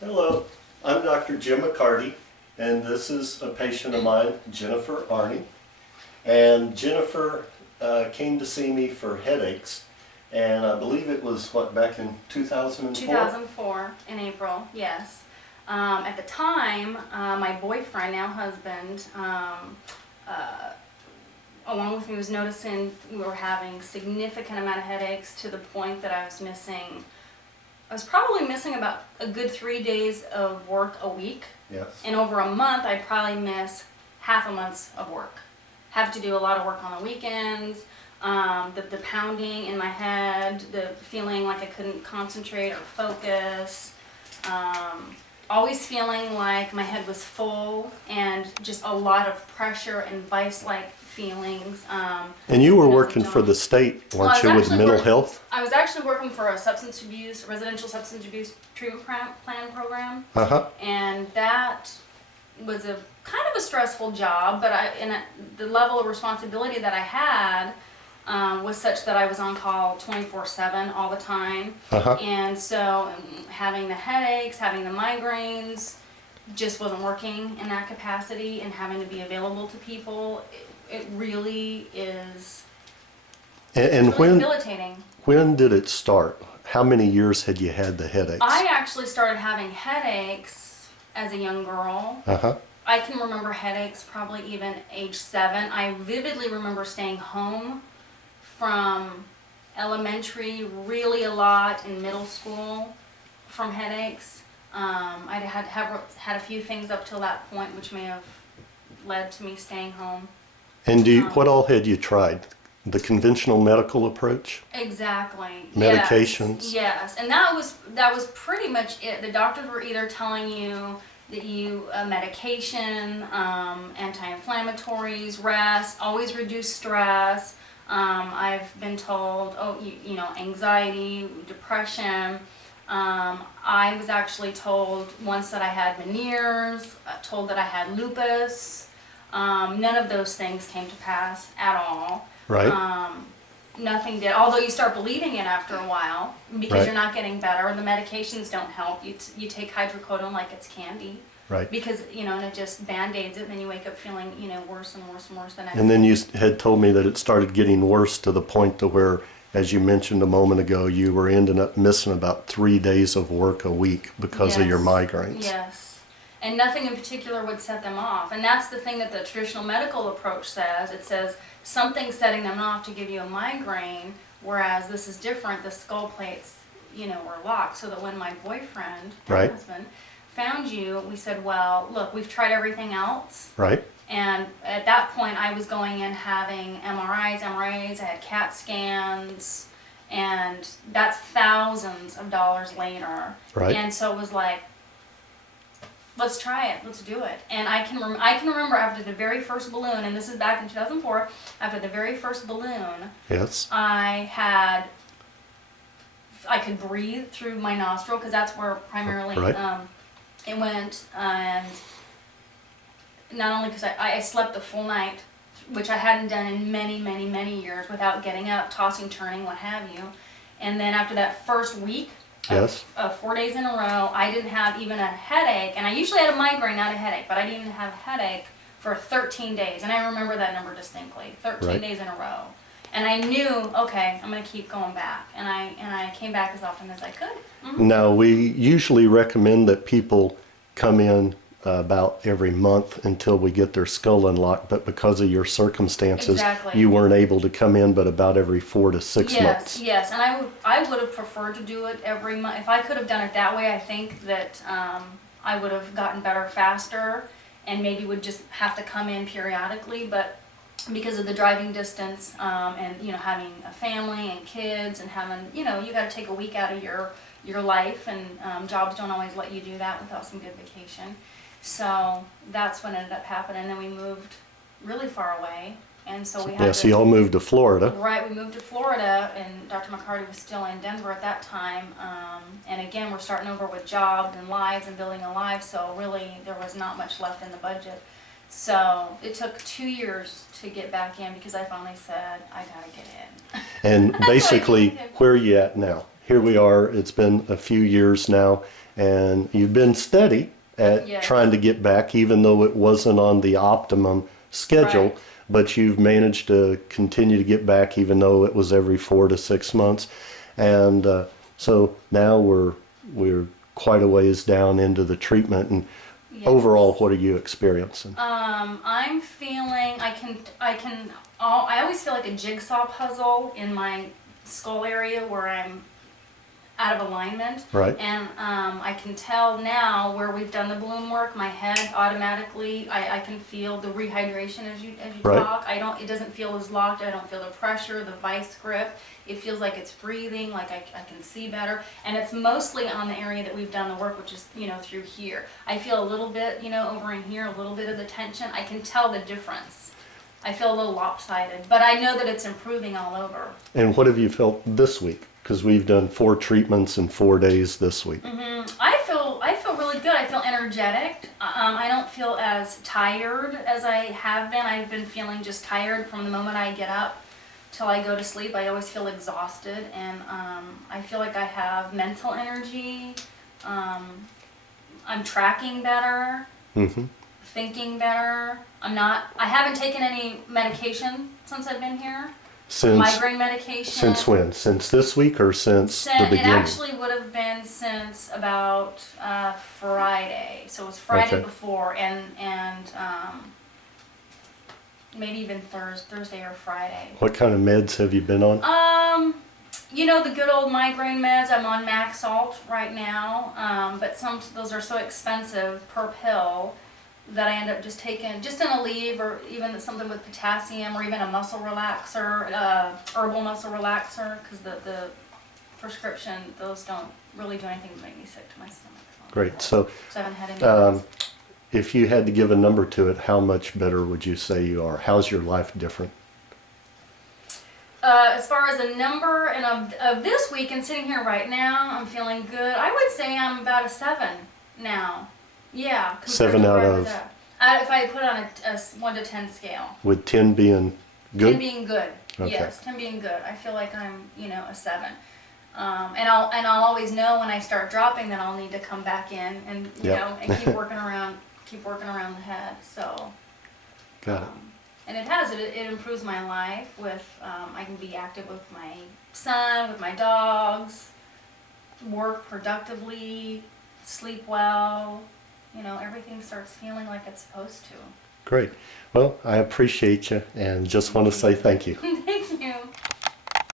Hello, I'm Dr. Jim McCarty, and this is a patient of mine, Jennifer Arney. And Jennifer came to see me for headaches, and I believe it was, back in 2004? 2004, in April, yes. At the time, my boyfriend, now husband, along with me was noticing we were having significant amount of headaches to the point that I was probably missing about a good 3 days of work a week. Yes. And over a month, I'd probably miss half a month of work. Have to do a lot of work on the weekends, the pounding in my head, the feeling like I couldn't concentrate or focus, always feeling like my head was full and just a lot of pressure and vice-like feelings. And you were working for the state, weren't you, with mental health? I was actually working for a residential substance abuse treatment plan program. Uh-huh. And that was a kind of a stressful job, but the level of responsibility that I had was such that I was on call 24/7 all the time. Uh-huh. And so having the headaches, having the migraines, just wasn't working in that capacity, and having to be available to people, it really is And really debilitating. when did it start? How many years had you had the headaches? I actually started having headaches as a young girl. Uh-huh. I can remember headaches probably even age 7. I vividly remember staying home from elementary really a lot, in middle school from headaches. I had a few things up till that point which may have led to me staying home. And what all had you tried? The conventional medical approach? Exactly. Medications? Yes. And that was pretty much it. The doctors were either telling you that medication, anti-inflammatories, rest, always reduce stress. I've been told, anxiety, depression. I was actually told once that I had Menierre's, told that I had Lupus. None of those things came to pass at all. Right. Nothing did, although you start believing it after a while because Right. you're not getting better. The medications don't help. You take hydrocodone like it's candy. Right. Because, and it just band-aids it, and then you wake up feeling, worse and worse and worse the next And then day. you had told me that it started getting worse to the point to where, as you mentioned a moment ago, you were ending up missing about 3 days of work a week because of your migraines. Yes. And nothing in particular would set them off. And that's the thing that the traditional medical approach says. It says something's setting them off to give you a migraine, whereas this is different. The skull plates, were locked, so that when my boyfriend, my husband, found you, we said, well, look, we've tried everything else. Right. And at that point, I was going in having MRIs, MRAs, I had CAT scans, and that's thousands of dollars later. Right. And so it was like, let's try it, let's do it. And I can remember after the very first balloon, and this is back in 2004, after the very first balloon, Yes. I could breathe through my nostril, because that's where primarily it went. And not only because I slept a full night, which I hadn't done in many, many, many years, without getting up, tossing, turning, what have you. And then after that first week, Yes. 4 days in a row, I didn't have even a headache. And I usually had a migraine, not a headache, but I didn't even have a headache for 13 days. And I remember that number distinctly, 13 days in a row. And I knew, okay, I'm going to keep going back. And I came back as often as I could. Mm-hmm. Now, we usually recommend that people come in about every month until we get their skull unlocked, but because of your circumstances, you weren't able to come in but about every 4 to 6 months. Yes, and I would have preferred to do it every month. If I could have done it that way, I think that I would have gotten better faster, and maybe would just have to come in periodically. But because of the driving distance, and having a family and kids, and having you got to take a week out of your life, and jobs don't always let you do that without some good vacation. So that's what ended up happening. And then we moved really far away, and so we had so y'all moved to Florida. Right, we moved to Florida, and Dr. McCarty was still in Denver at that time. And again, we're starting over with jobs and lives and building a life, so really there was not much left in the budget. So it took 2 years to get back in, because I finally said, I gotta get in. And basically, where are you at now? here we are. It's been a few years now, and you've been steady at Yes. trying to get back, even though it wasn't on the optimum schedule. Right. But you've managed to continue to get back, even though it was every 4 to 6 months. And so now we're quite a ways down into the treatment. And Yes. overall, what are you experiencing? I'm feeling, I always feel like a jigsaw puzzle in my skull area where I'm out of alignment. Right. And I can tell now where we've done the balloon work, my head automatically, I can feel the rehydration as you Right. talk. It doesn't feel as locked. I don't feel the pressure, the vice grip. It feels like it's breathing, like I can see better. And it's mostly on the area that we've done the work, which is, through here. I feel a little bit, over in here, a little bit of the tension. I can tell the difference. I feel a little lopsided, but I know that it's improving all over. And what have you felt this week? Because we've done 4 treatments in 4 days this week. I feel really good. I feel energetic. I don't feel as tired as I have been. I've been feeling just tired from the moment I get up till I go to sleep. I always feel exhausted, and I feel like I have mental energy. I'm tracking better, thinking better. I haven't taken any medication since I've been here. Since Migraine medication. Since when? Since this week or since the It beginning? actually would have been since about Friday. So it was Friday Okay. before, and maybe even Thursday or Friday. What kind of meds have you been on? The good old migraine meds. I'm on Maxalt right now, but those are so expensive per pill that I end up just taking just an Alieve, or even something with potassium, or even a muscle relaxer, herbal muscle relaxer, because the prescription, those don't really do anything but make me sick to my stomach. Great. So I haven't had any. if you had to give a number to it, how much better would you say you are? How's your life different? As far as a number and of this week and sitting here right now, I'm feeling good. I would say I'm about a 7 now. Yeah. compared 7 to out where I of? was at. If I put on a 1 to 10 scale. With 10 being good? 10 being good. Okay. Yes, 10 being good. I feel like I'm, a 7. And I'll always know when I start dropping that I'll need to come back in and and keep working around the head. So. Got it. And it improves my life with, I can be active with my son, with my dogs, work productively, sleep well, everything starts feeling like it's supposed to. Great. Well, I appreciate you and just want to say thank you.